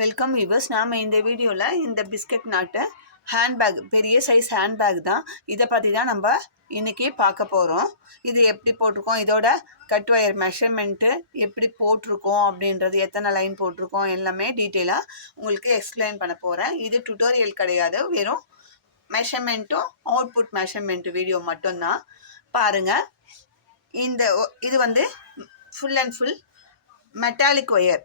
Welcome viewers. நாம் இந்த வீடியோவில் இந்த பிஸ்கட் நாட்டு ஹேண்ட்பேக், பெரிய சைஸ் ஹேண்ட்பேக் தான். இதை பற்றி தான் நம்ம இன்றைக்கி பார்க்க போகிறோம். இது எப்படி போட்டிருக்கோம், இதோட கட் ஒயர் மெஷர்மெண்ட்டு எப்படி போட்டிருக்கோம் அப்படின்றது, எத்தனை லைன் போட்டிருக்கோம் எல்லாமே டீட்டெயிலாக உங்களுக்கு எக்ஸ்பிளைன் பண்ண போகிறேன். இது டுட்டோரியல் கிடையாது, வெறும் மெஷர்மெண்ட்டும் அவுட்புட் மெஷர்மெண்ட்டு வீடியோ மட்டும்தான். பாருங்கள். இது வந்து full and full metallic wire,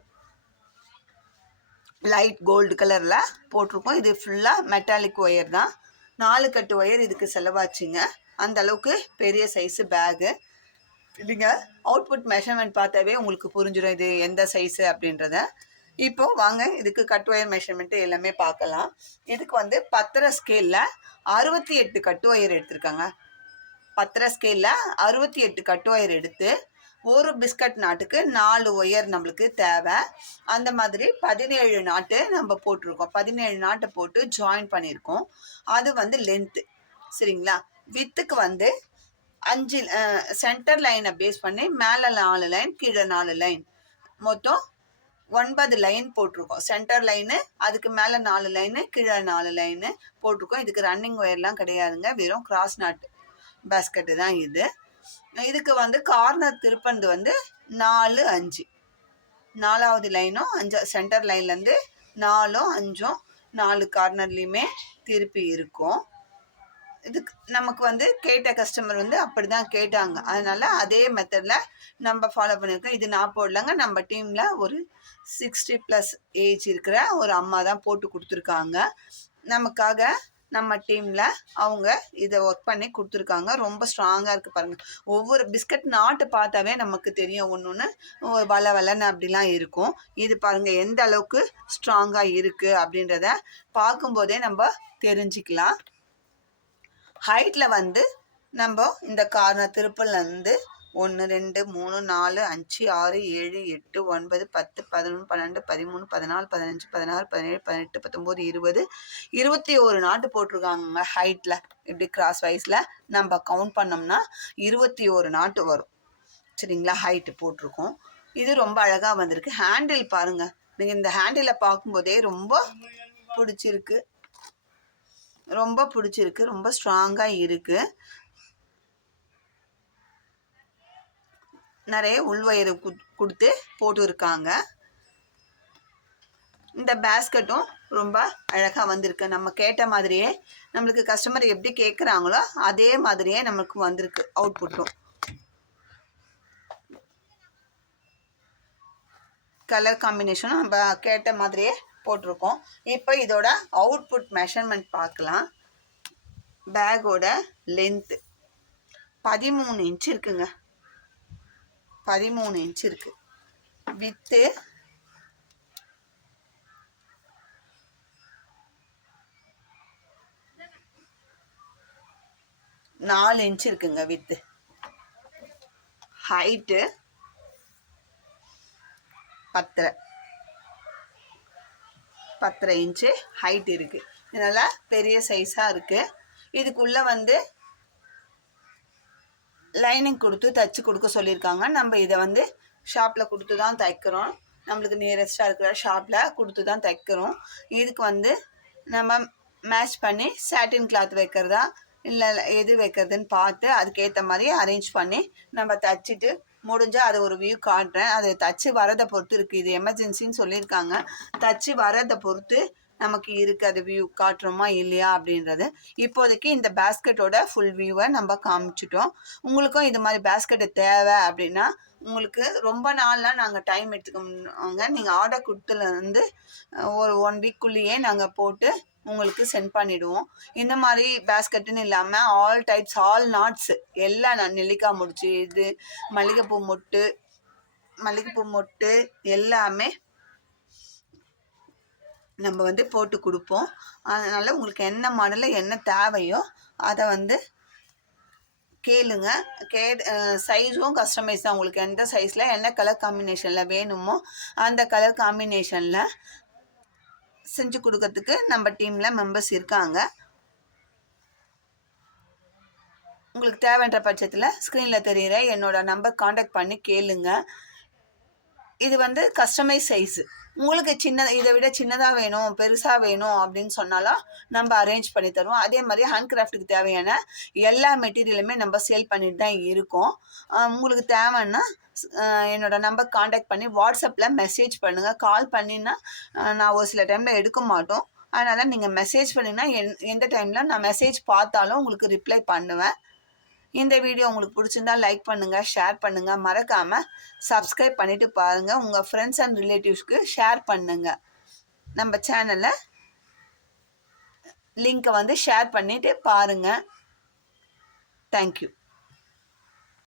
light gold கலரில் போட்டிருக்கோம். இது ஃபுல்லாக மெட்டாலிக் ஒயர் தான். 4 கட்டு ஒயர் இதுக்கு செலவாச்சுங்க. அந்த அளவுக்கு பெரிய சைஸு பேகு. இல்லைங்க, அவுட்புட் மெஷர்மெண்ட் பார்த்தாவே உங்களுக்கு புரிஞ்சிடும் இது எந்த சைஸு அப்படின்றத. இப்போது வாங்க இதுக்கு கட் ஒயர் மெஷர்மெண்ட்டு எல்லாமே பார்க்கலாம். இதுக்கு வந்து 10 ஸ்கேலில் 68 கட்டு ஒயர் எடுத்திருக்காங்க. 10 ஸ்கேலில் 68 கட்டு ஒயர் எடுத்து ஒரு பிஸ்கட் நாட்டுக்கு 4 ஒயர் நம்மளுக்கு தேவை. அந்த மாதிரி 17 நாட்டு நம்ம போட்டிருக்கோம். 17 நாட்டை போட்டு ஜாயின் பண்ணியிருக்கோம். அது வந்து லென்த்து, சரிங்களா. வித்துக்கு வந்து 5 சென்டர் லைனை பேஸ் பண்ணி மேலே 4 லைன், கீழே 4 லைன், மொத்தம் 9 லைன் போட்டிருக்கோம். சென்டர் லைனு, அதுக்கு மேலே 4 லைனு, கீழே 4 லைனு போட்டிருக்கோம். இதுக்கு ரன்னிங் ஒயர்லாம் கிடையாதுங்க, வெறும் கிராஸ் நாட்டு பேஸ்கெட்டு தான் இது. இதுக்கு வந்து கார்னர் திருப்பந்து வந்து 4 5, 4வது லைனும் 5 சென்டர் லைன்லேருந்து 4 5 4 கார்னர்லேயுமே திருப்பி இருக்கும். இதுக்கு நமக்கு வந்து கேட்ட கஸ்டமர் வந்து அப்படி தான் கேட்டாங்க, அதனால் அதே மெத்தடில் நம்ம ஃபாலோ பண்ணியிருக்கோம். இது நான் போடலங்க, நம்ம டீமில் ஒரு 60+ ஏஜ் இருக்கிற ஒரு அம்மா தான் போட்டு கொடுத்துருக்காங்க நமக்காக. நம்ம டீமில் அவங்க இதை ஒர்க் பண்ணி கொடுத்துருக்காங்க. ரொம்ப ஸ்ட்ராங்காக இருக்குது பாருங்கள். ஒவ்வொரு பிஸ்கட் நாட்டு பார்த்தாவே நமக்கு தெரியும், ஒன்று ஒன்று வள வளன்னு அப்படிலாம் இருக்கும். இது பாருங்கள் எந்த அளவுக்கு ஸ்ட்ராங்காக இருக்குது அப்படின்றத பார்க்கும்போதே நம்ம தெரிஞ்சுக்கலாம். ஹைட்டில் வந்து நம்ம இந்த கார்னர் திருப்பல்லேருந்து 1 2 3 4 5 6 7 8 9 10 11 12 13 14 15 16 17 18 19 20 21 நாட்டு போட்டிருக்காங்க ஹைட்டில். இப்படி கிராஸ் வைஸில் நம்ம கவுண்ட் பண்ணோம்னா 21 நாட்டு வரும், சரிங்களா. ஹைட்டு போட்டிருக்கோம். இது ரொம்ப அழகாக வந்திருக்கு. ஹேண்டில் பாருங்கள், நீங்கள் இந்த ஹேண்டிலை பார்க்கும்போதே ரொம்ப பிடிச்சிருக்கு, ரொம்ப ஸ்ட்ராங்காக இருக்குது. நிறைய உள்வயறு கொடுத்து போட்டுருக்காங்க. இந்த பேஸ்கெட்டும் ரொம்ப அழகாக வந்திருக்கு. நம்ம கேட்ட மாதிரியே, நம்மளுக்கு கஸ்டமர் எப்படி கேட்குறாங்களோ அதே மாதிரியே நமக்கு வந்திருக்கு அவுட்புட்டும். கலர் காம்பினேஷனும் நம்ம கேட்ட மாதிரியே போட்டிருக்கோம். இப்போ இதோட அவுட்புட் மெஷர்மெண்ட் பார்க்கலாம். பேக்கோட லென்த்து 13 இன்ச் இருக்குங்க. 13 இன்ச் இருக்குது. வித்து 4 இன்ச் இருக்குங்க. வித்து ஹைட்டு 10 இன்ச்சு ஹைட் இருக்குது. இதனால் பெரிய சைஸாக இருக்குது. இதுக்குள்ளே வந்து லைனிங் கொடுத்து தைச்சி கொடுக்க சொல்லியிருக்காங்க. நம்ம இதை வந்து ஷாப்பில் கொடுத்து தான் தைக்கிறோம். நம்மளுக்கு நியரஸ்ட்டாக இருக்கிற ஷாப்பில் கொடுத்து தான் தைக்கிறோம். இதுக்கு வந்து நம்ம மேட்ச் பண்ணி சாட்டின் கிளாத் வைக்கிறதா இல்லை எது வைக்கிறதுன்னு பார்த்து அதுக்கேற்ற மாதிரி அரேஞ்ச் பண்ணி நம்ம தைச்சிட்டு முடிஞ்சால் அதை ஒரு வியூ காட்டுறேன். அது தச்சு வரதை பொறுத்து இருக்குது. இது எமர்ஜென்சின்னு சொல்லியிருக்காங்க. தச்சு வரதை பொறுத்து நமக்கு இருக்குது அது வியூ காட்டுறோமா இல்லையா அப்படின்றது. இப்போதைக்கு இந்த பேஸ்கெட்டோட ஃபுல் வியூவை நம்ம காமிச்சிட்டோம். உங்களுக்கும் இது மாதிரி பேஸ்கெட்டு தேவை அப்படின்னா உங்களுக்கு ரொம்ப நாள்லாம் நாங்கள் டைம் எடுத்துக்கோங்க. நீங்கள் ஆர்டர் கொடுத்துலேருந்து ஒரு 1 வீக்குள்ளேயே நாங்கள் போட்டு உங்களுக்கு சென்ட் பண்ணிவிடுவோம். இந்த மாதிரி பேஸ்கெட்டுன்னு இல்லாமல் ஆல் டைப்ஸ், ஆல் நாட்ஸு எல்லாம் நெல்லிக்காய் முடிச்சு, இது மல்லிகைப்பூ மொட்டு எல்லாமே நம்ம வந்து போட்டு கொடுப்போம். அதனால் உங்களுக்கு என்ன மாடலில் என்ன தேவையோ அதை வந்து கேளுங்க. சைஸும் கஸ்டமைஸ் தான். உங்களுக்கு எந்த சைஸில் என்ன கலர் காம்பினேஷனில் வேணுமோ அந்த கலர் காம்பினேஷனில் செஞ்சு கொடுக்கறதுக்கு நம்ம டீமில் மெம்பர்ஸ் இருக்காங்க. உங்களுக்கு தேவைன்ற பட்சத்தில் ஸ்க்ரீனில் தெரிகிற என்னோடய நம்பர் காண்டாக்ட் பண்ணி கேளுங்க. இது வந்து கஸ்டமைஸ் சைஸு. உங்களுக்கு இதை விட சின்னதாக வேணும் பெருசாக வேணும் அப்படின்னு சொன்னாலும் நம்ம அரேஞ்ச் பண்ணி தருவோம். அதே மாதிரி ஹேண்ட் கிராஃப்ட்டுக்கு தேவையான எல்லா மெட்டீரியலுமே நம்ம சேல் பண்ணிட்டு தான் இருக்கோம். உங்களுக்கு தேவைன்னா என்னோட நம்பர் காண்டாக்ட் பண்ணி வாட்ஸ்அப்பில் மெசேஜ் பண்ணுங்கள். கால் பண்ணினா நான் ஒரு சில டைமில் எடுக்க மாட்டோம். அதனால் நீங்கள் மெசேஜ் பண்ணிங்கன்னா எந்த டைமில் நான் மெசேஜ் பார்த்தாலும் உங்களுக்கு ரிப்ளை பண்ணுவேன். இந்த வீடியோ உங்களுக்கு பிடிச்சிருந்தா லைக் பண்ணுங்கள், ஷேர் பண்ணுங்கள். மறக்காமல் சப்ஸ்கிரைப் பண்ணிவிட்டு பாருங்கள். உங்கள் ஃப்ரெண்ட்ஸ் அண்ட் ரிலேட்டிவ்ஸ்க்கு ஷேர் பண்ணுங்கள். நம்ம சேனலை லிங்க்கை ஷேர் பண்ணிவிட்டு பாருங்கள். தேங்க்யூ.